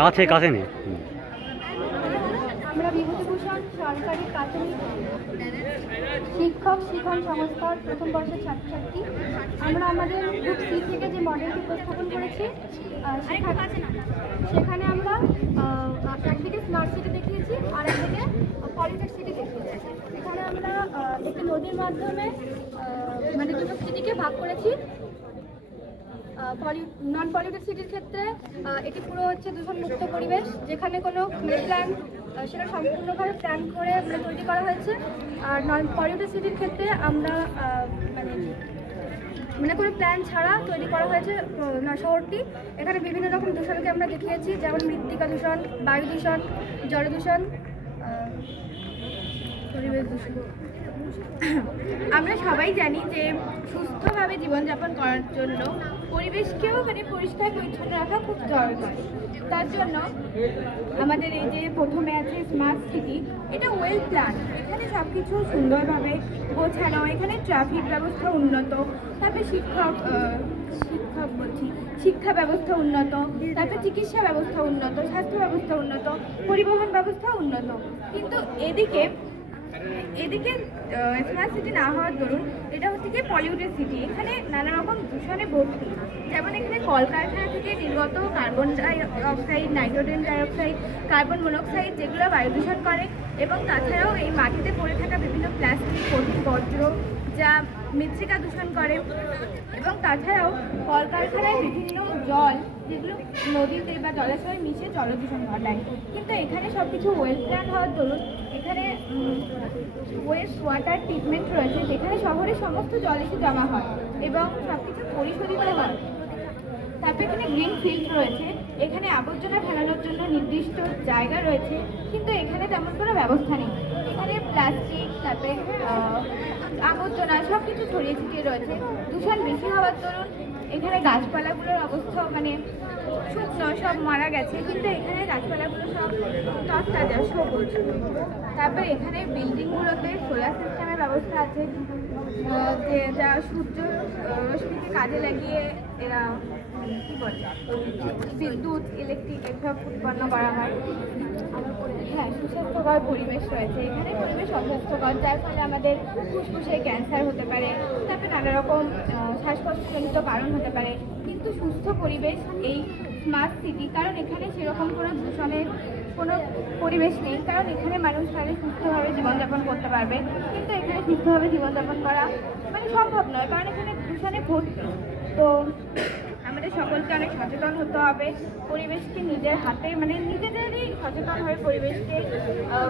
কাছে কাছে নেই। আমরা বিভূতিভূষণ সরকারি প্রাথমিক শিক্ষক শিক্ষণ সংস্থার প্রথম বর্ষের ছাত্রছাত্রী। আমরা আমাদের গ্রুপ সি থেকে যে মডেলটি উপস্থাপন করেছি সেখানে আমরা একদিকে স্মার্ট সিটি দেখিয়েছি আর একদিকে পলিটেক সিটি দেখিয়েছি। এখানে আমরা একটি নদীর মাধ্যমে মানে দুটো সিটিকে ভাগ করেছি। নন পলিউটেড সিটির ক্ষেত্রে এটি পুরো হচ্ছে দূষণমুক্ত পরিবেশ, যেখানে কোনো প্ল্যান সেটা সম্পূর্ণভাবে প্ল্যান করে তৈরি করা হয়েছে। আর নন পলিউটেড সিটির ক্ষেত্রে আমরা মানে কোনো প্ল্যান ছাড়া তৈরি করা হয়েছে শহরটি। এখানে বিভিন্ন রকম দূষণকে আমরা দেখিয়েছি, যেমন মৃত্তিকা দূষণ, বায়ু দূষণ, জল দূষণ, পরিবেশ দূষণ। আমরা সবাই জানি যে সুস্থভাবে জীবনযাপন করার জন্য পরিবেশকেও পরিষ্কার পরিচ্ছন্ন রাখা খুব দরকার। তার জন্য আমাদের এই যে প্রথমে আছে স্মার্ট সিটি, এটা ওয়েল প্ল্যান। এখানে সব কিছু সুন্দরভাবে গোছানো, এখানে ট্রাফিক ব্যবস্থা উন্নত, তারপরে শিক্ষা ব্যবস্থা উন্নত, তারপরে চিকিৎসা ব্যবস্থা উন্নত, স্বাস্থ্য ব্যবস্থা উন্নত, পরিবহন ব্যবস্থা উন্নত। কিন্তু এদিকে স্মার্ট সিটি না হওয়ার দরুন এটা হচ্ছে কি পলিউটেড সিটি। এখানে নানা রকম দূষণে ভর্তি, যেমন এখানে কলকারখানা থেকে নির্গত carbon dioxide, nitrogen dioxide, carbon monoxide, যেগুলো বায়ু দূষণ করে। এবং তাছাড়াও এই মাটিতে পড়ে থাকা বিভিন্ন প্লাস্টিক, কঠিন বর্জ্য যা মৃত্তিকা দূষণ করে। এবং তাছাড়াও কলকারখানায় বিভিন্ন জল যেগুলো নদীতে বা জলাশয়ে মিশে জলদূষণ ঘটায়। কিন্তু এখানে সব কিছু ওয়েল প্ল্যান হওয়ার দরুন এখানে ওয়েস্ট ওয়াটার ট্রিটমেন্ট রয়েছে, যেখানে শহরে সমস্ত জল এসে জমা হয় এবং সব কিছু পরিশোধিত হয়। তারপরে এখানে গ্রিন ফিল্ড রয়েছে, এখানে আবর্জনা ফেলানোর জন্য নির্দিষ্ট জায়গা রয়েছে, কিন্তু এখানে তেমন কোনো ব্যবস্থা নেই। এখানে প্লাস্টিক, তারপরে আবর্জনা সব কিছু ছড়িয়ে ছিটিয়ে রয়েছে। দূষণ বেশি হওয়ার দরুন এখানে গাছপালাগুলোর অবস্থা শুকনো, সব মারা গেছে, কিন্তু এখানে গাছপালাগুলো সব তরতাজা, সবুজ। তারপরে এখানে বিল্ডিংগুলোতে সোলার সিস্টেমের ব্যবস্থা আছে, যে যা সূর্য রশ্মিকে কাজে লাগিয়ে এরা কি বলে বিদ্যুৎ, ইলেকট্রিক এসব উৎপন্ন করা হয়। হ্যাঁ, সুস্বাস্থ্যকর পরিবেশ রয়েছে এখানে। পরিবেশ অস্বাস্থ্যকর, যার ফলে আমাদের ফুসফুসে ক্যান্সার হতে পারে, তারপরে নানা রকম শ্বাসকষ্টজনিত কারণ হতে পারে। কিন্তু সুস্থ পরিবেশ এই স্মার্ট সিটি, কারণ এখানে সেরকম কোনো দূষণের কোনো পরিবেশ নেই, কারণ এখানে মানুষ তাহলে সুস্থভাবে জীবনযাপন করতে পারবে। কিন্তু এখানে সুস্থভাবে জীবনযাপন করা সম্ভব নয়, কারণ এখানে দূষণে ভর্তি। তো আমাদের সকলকে অনেক সচেতন হতে হবে, পরিবেশকে নিজের হাতে নিজেদেরই সচেতন হয়ে পরিবেশকে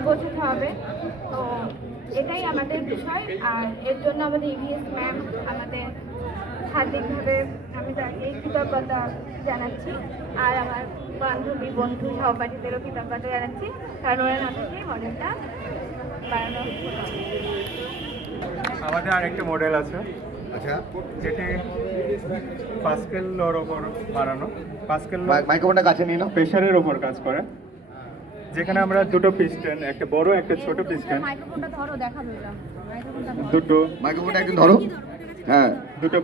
গোছাতে হবে। তো এটাই আমাদের বিষয়। আর এর জন্য আমাদের ইভিএস ম্যাম আমাদের হার্দিকভাবে আমি তাকে কৃতজ্ঞতা জানাচ্ছি। আর আমার বান্ধবী, বন্ধু, সহপাঠীদেরও কৃতজ্ঞতা জানাচ্ছি, কারণ ওরা না থাকলে মডেলটা বানানো হতো। আমাদের আরেকটা মডেল আছে, আচ্ছা, যেটি পাস্কেল লর ওপর বানানো। পাস্কেল মাইক্রোফোনটা কাছে নিয়ে নাও। প্রেশারের ওপর কাজ করে, যেখানে আমরা দুটো পিস্টন, একটা বড় একটা ছোট পিস্টন, মাইক্রোফোনটা একটু ধরো। হ্যাঁ, দুটো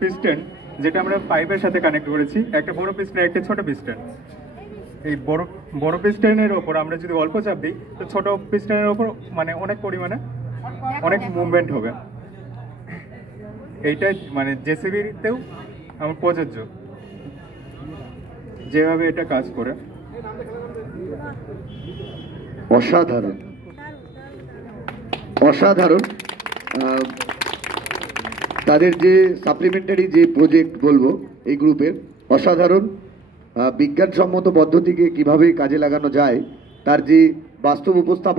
পিস্টন যেটা আমরা পাইপের সাথে কানেক্ট করেছি, একটা বড় পিস্টন, একটা ছোট পিস্টন। এই বড় পিস্টনের ওপর আমরা যদি অল্প চাপ দিই, তো ছোট পিস্টনের ওপর অনেক পরিমাণে অনেক মুভমেন্ট হবে। এইটা জেসিবিতেও আমার প্রযোজ্য, যেভাবে এটা কাজ করে। অসাধারণ, অসাধারণ। তাদের যে সাপ্লিমেন্টারি যে প্রজেক্ট বলবো এই গ্রুপের, অসাধারণ। বিজ্ঞানসম্মত পদ্ধতিকে কিভাবে কাজে লাগানো যায় তার যে বাস্তব উপস্থাপন